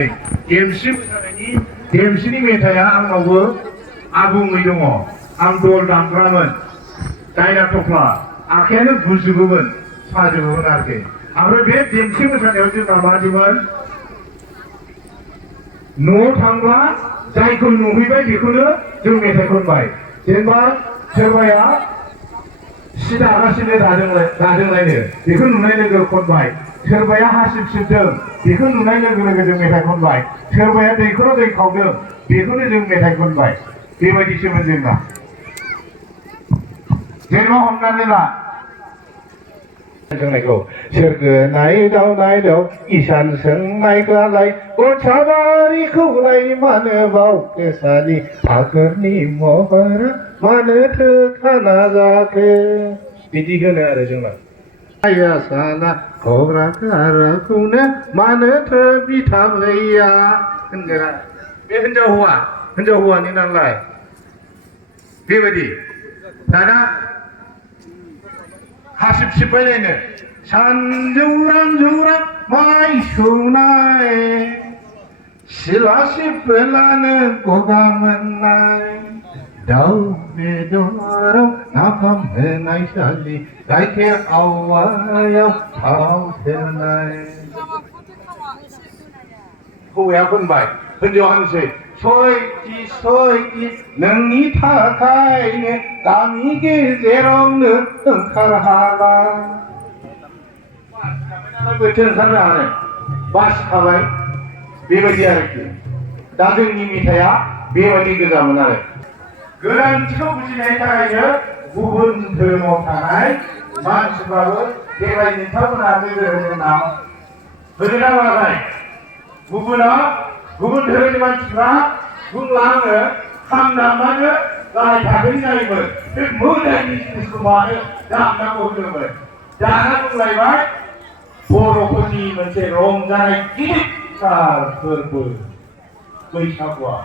Demsi mosaनायनि Demsiनि मेथाइआ आंनावबो आबुङै दङ। आं दल दामग्रामोन, दायना थफ्ला आखायानो गुजोबोमोन, साजोबोमोन आरोखि। ओमफ्राय बे देमसि मोसानायाव जोंना मादिमोन, न'आव थांब्ला जायखौ नुहैबाय बेखौनो जों मेथाइ खनबाय। जेनेबा सोरबाया सि दागासिनो दादोंलायनो बेखौ नुनाय लोगो खनबाय, सोरबाया हासिब सिबदों बेखौ नुनाय लोगो लोगो जों मेथाइ खनबाय, सोरबाया दैखराव दै खावदों बेखौनो जों मेथाइ खनबाय। बेबायदिसोमोन जोंना। जेनेबा हमनानै ला जोंनायखौ सोरगोनाय दाव नायदाव इसान सोंनायगालाय गथसाबारिखौलाय मानो बावखोसानि आगोलनि महर मानोथो खाना जाखो, बिदि होनो आरो जोंना। आया साना हरा गाराखौनो मानोथो बिथांमैया होनगोन आरो बे हिनजाव हौवानि नालाय बेबायदि। दाना हासिब सिबबायलायनो सानजौराम जौराम माइ सौनाय सिला सिबबोलानो गगा मोननाय दाउ बेदराव नाफाम होनाय सालि गाइखेर आवायाव थाव सेरनाय। हौवाया खनबाय, हिनजावा होनसै सयथि नोंनि थाखायनो गामि गेजेरावनो ओंखारहाला। बोथोर ओंखारनो हानो बासिखाबाय, बेबायदि आरोखि। दा जोंनि मेथाइआ बेबायदि गोजामोन आरो। गोनांथिखौ बुजिनायनि थाखायनो गुबुन धोरोमाव थानाय मानसिफ्राबो देग्लाय नोंथांमोना नोजोर होनाव होदोना होआखै? गुबुन धोरोमनि मानसिफ्रा बुंलाङो खाम दामबानो गाहाय थाखोनि जायोमोन, बे मोदायनि जिनिसखौ मानो दामनांगौ होनोमोन। दाना बुंलायबाय बर'फोरनि मोनसे रंजानाय गिदिरथार फोरबो बैसागुआ।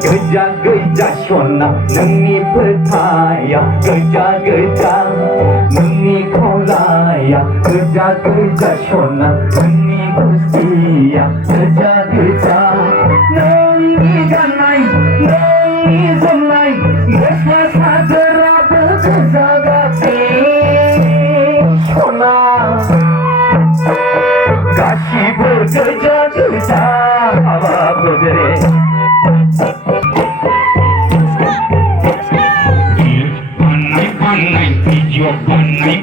그자 쇼나 능이 불타야 그자 능이 콜라야 그자 쇼나 능이 구시야 그자 능이가 나이 능이 좀 나이 내가 사더라도 그자가 쇼나 가시부 그자 아바부들의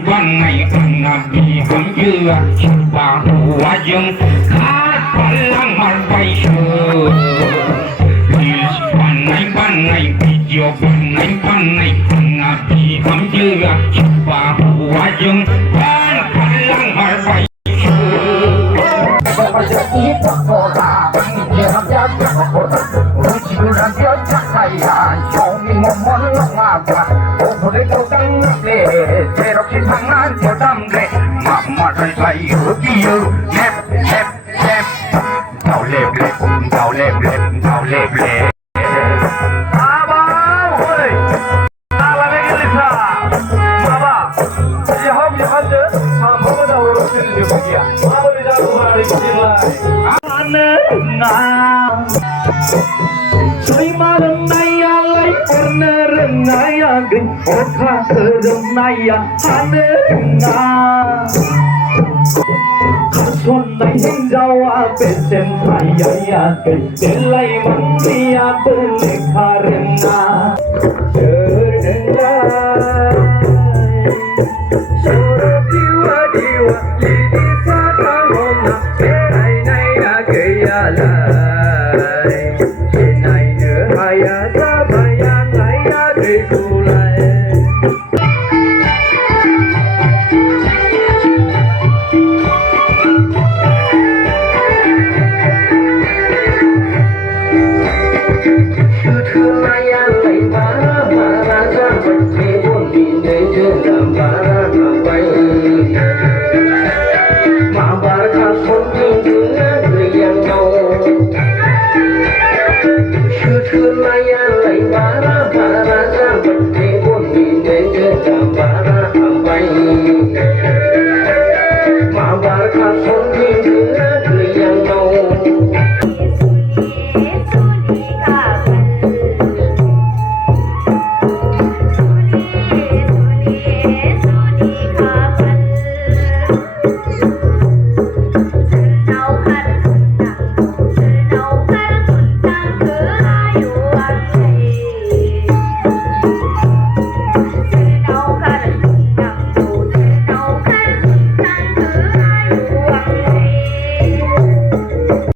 Panay nabi hamjua Syubahu wajeng Katalang marbai syur Lis panay Video panay Nabi hamjua Syubahu wajeng Katalang marbai syur Cherokee tangan damre mama rai hokiyo lep Tao lep Aba hoi Ala megelisa Aba Ye hom ye hande ha momo da wo tin je kogia Aba ni da ko ari kilai Ana Seimalang naya lai ornereng naya geng Oka kereng naya hanerengna Kason nai hinggawa besen kaya ya geng Delai mandia benek karena Serenai Suruh diwa lidi sata hona Serai naya gaya lai Senai ne haya